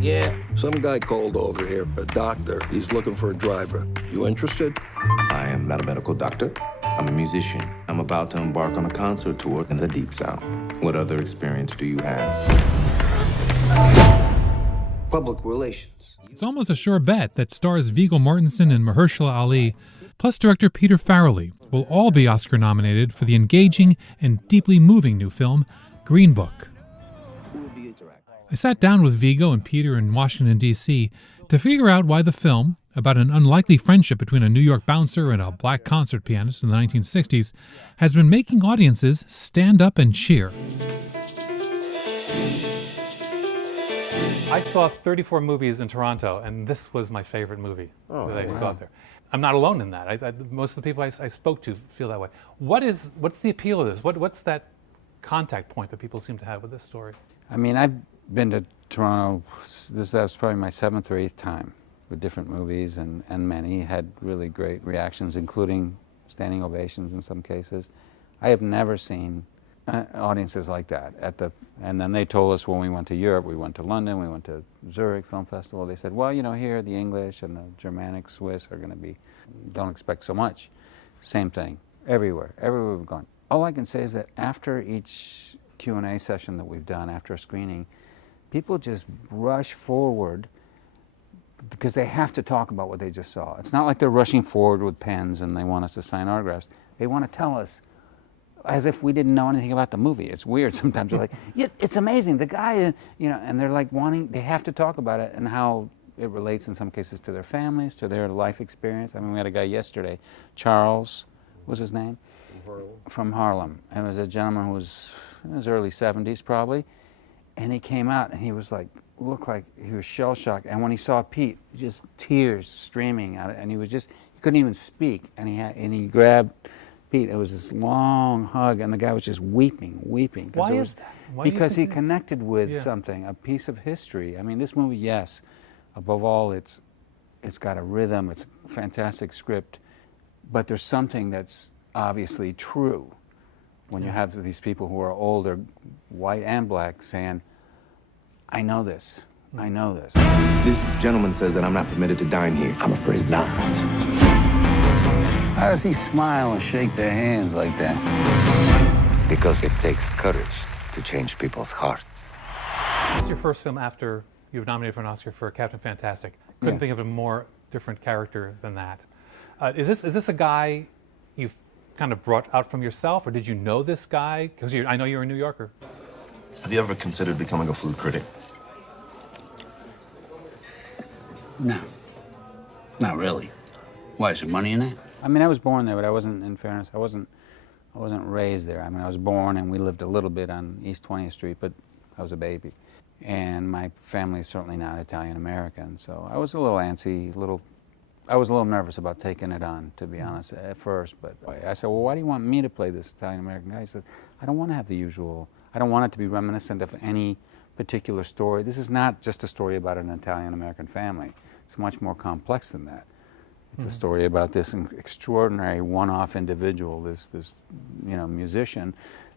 Yeah. Some guy called over here, a doctor. He's looking for a driver. You interested? I am not a medical doctor. I'm a musician. I'm about to embark on a concert tour in the Deep South. What other experience do you have? Public relations. It's almost a sure bet that stars Viggo Mortensen and Mahershala Ali, plus director Peter Farrelly, will all be Oscar nominated for the engaging and deeply moving new film, Green Book. I sat down with Viggo and Peter in Washington, D.C. to figure out why the film, about an unlikely friendship between a New York bouncer and a black concert pianist in the 1960s, has been making audiences stand up and cheer. I saw 34 movies in Toronto, and this was my favorite movie that I saw there. I'm not alone in that. Most of the people I spoke to feel that way. What's the appeal of this? What's that contact point that people seem to have with this story? I mean, I've been to Toronto, that was probably my 7th or 8th time with different movies, and many had really great reactions, including standing ovations in some cases. I have never seen audiences like that and then they told us when we went to Europe, we went to London, we went to Zurich Film Festival, they said, well, you know, here the English and the Germanic Swiss are going to be, don't expect so much. Same thing, everywhere we've gone. All I can say is that after each Q&A session that we've done, after a screening, people just rush forward because they have to talk about what they just saw. It's not like they're rushing forward with pens and they want us to sign autographs. They want to tell us as if we didn't know anything about the movie. It's weird sometimes. They're like, yeah, it's amazing. The guy, you know, and they're like they have to talk about it and how it relates in some cases to their families, to their life experience. I mean, we had a guy yesterday, Charles, what was his name? From Harlem. And it was a gentleman who was in his early 70s probably. And he came out and he was like, looked like he was shell-shocked. And when he saw Pete, just tears streaming out, and he couldn't even speak. And he grabbed Pete. It was this long hug, and the guy was just weeping. Why is that? Because he connected with something, a piece of history. I mean, this movie, yes, above all, it's got a rhythm, it's a fantastic script, but there's something that's obviously true when you have these people who are older, white and black, saying, I know this. I know this. This gentleman says that I'm not permitted to dine here. I'm afraid not. How does he smile and shake their hands like that? Because it takes courage to change people's hearts. This is your first film after you were nominated for an Oscar for Captain Fantastic. Couldn't think of a more different character than that. Is this a guy you've kind of brought out from yourself, or did you know this guy? Because I know you're a New Yorker. Have you ever considered becoming a food critic? No, not really. Why, is there money in that? I mean, I was born there, but I wasn't, in fairness, I wasn't raised there. I mean, I was born and we lived a little bit on East 20th Street, but I was a baby. And my family's certainly not Italian-American, so I was a little antsy, I was a little nervous about taking it on, to be honest, at first. But I said, well, why do you want me to play this Italian-American guy? He said, I don't want to have the usual, I don't want it to be reminiscent of any particular story. This is not just a story about an Italian-American family. It's much more complex than that. It's a story about this extraordinary one-off individual, this musician,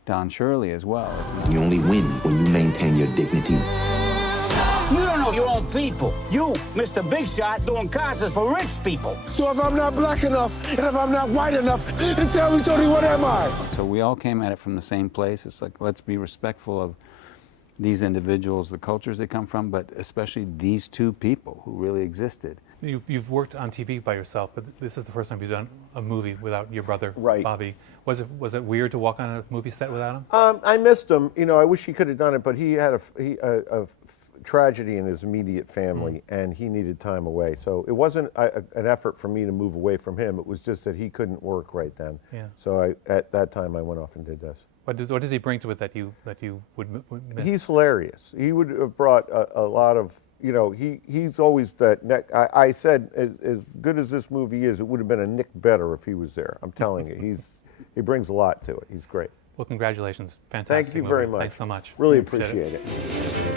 Don Shirley as well. You only win when you maintain your dignity. You don't know your own people. You, Mr. Big Shot, doing concerts for rich people. So if I'm not black enough, and if I'm not white enough, then tell me, Tony, what am I? So we all came at it from the same place. It's like, let's be respectful of these individuals, the cultures they come from, but especially these two people who really existed. You've worked on TV by yourself, but this is the first time you've done a movie without your brother, Bobby. Was it weird to walk on a movie set without him? I missed him. You know, I wish he could have done it, but he had a tragedy in his immediate family, and he needed time away. So it wasn't an effort for me to move away from him. It was just that he couldn't work right then. Yeah. So at that time, I went off and did this. What does he bring to it that you would miss? He's hilarious. He would have brought a lot of, you know, he's always that. I said, as good as this movie is, it would have been a Nick better if he was there. I'm telling you, he brings a lot to it. He's great. Well, congratulations. Fantastic Thank you movie. very much. Thanks so much. Really appreciate it.